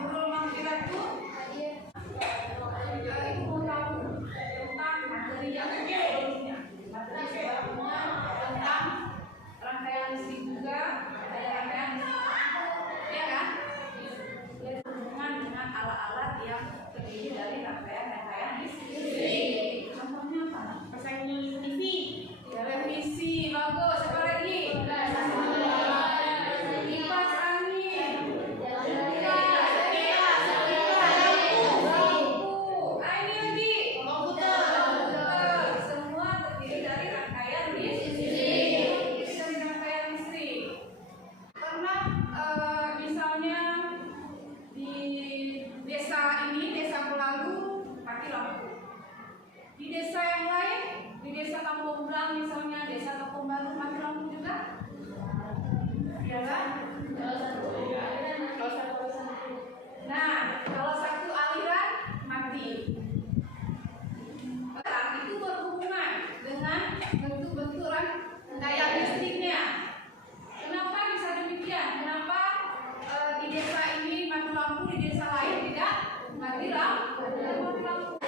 Nurul Mahfiratu. Ibu mau tahu tentang materi yang sebelumnya. Materi sebelumnya tentang rangkaian listrik juga, ada rangkaian listrik, ya kan? Berhubungan dengan alat-alat yang terdiri dari rangkaian listrik. Contohnya apa? Persaingan TV, televisi, bagus. Apa lagi? Kipas angin, semua terdiri dari rangkaian listrik. Pernah misalnya di desa ini, desa Pelalu, mati lampu. Di desa yang lain, di desa Kampung Blang misalnya, desa Kampung Baru, mati lampu juga. Ya kan? Nah, kalau satu aliran mati. Itu berhubungan dengan bentuk-bentuk rangkaian listriknya. Kenapa bisa demikian? Kenapa di desa ini mati lampu, di desa lain tidak mati lampu?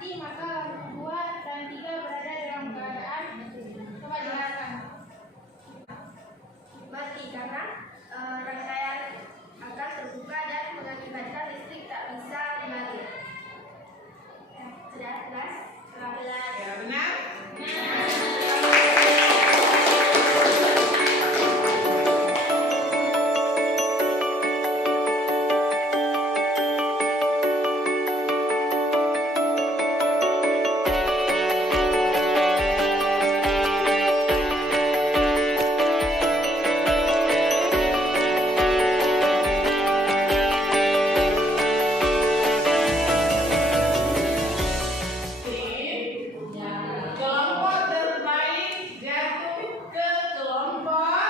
mati, maka lampu 2 dan 3 berada dalam keadaan coba jelaskan. Mati karena rangkaian angka terbuka dan mengakibatkan listrik tak bisa mengalir. Sudah jelas? Ya, benar? Kelompok terbaik jatuh ke kelompok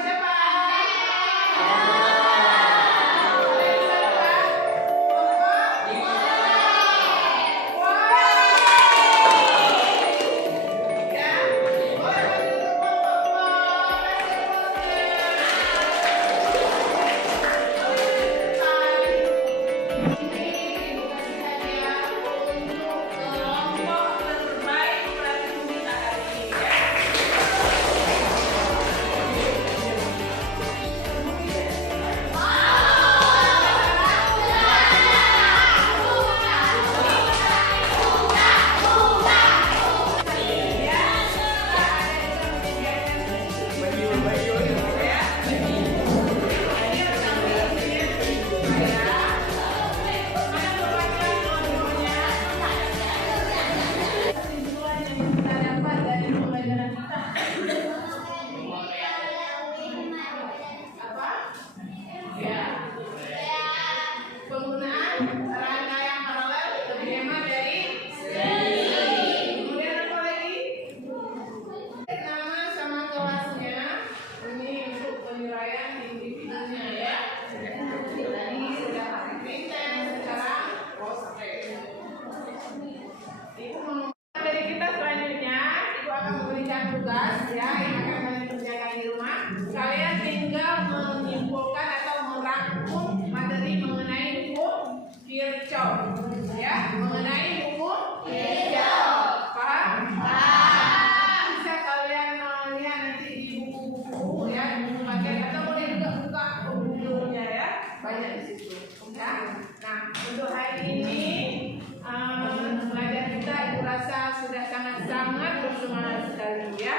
siapa? Penggunaan rangkaian paralel lebih hemat dari kemudian apa lagi? Nama sama kelasnya ini untuk penilaian individunya ya. Tadi sudah pakai printer, sekarang Ibu mau dari kita selanjutnya, Ibu akan memberikan tugas ya yang akan kalian kerjakan di rumah. Kalian tinggal menyimpulkan atau merangkum materi mengenai hukum Kirchhoff ya, mengenai hukum Kirchhoff. Paham? Bisa kalian lihat nanti di buku-buku ya, di buku bagian atau boleh juga buka bukunya ya, banyak di situ. Ya. Nah, untuk hari ini belajar kita Ibu rasa sudah sangat-sangat bersemangat sekali ya.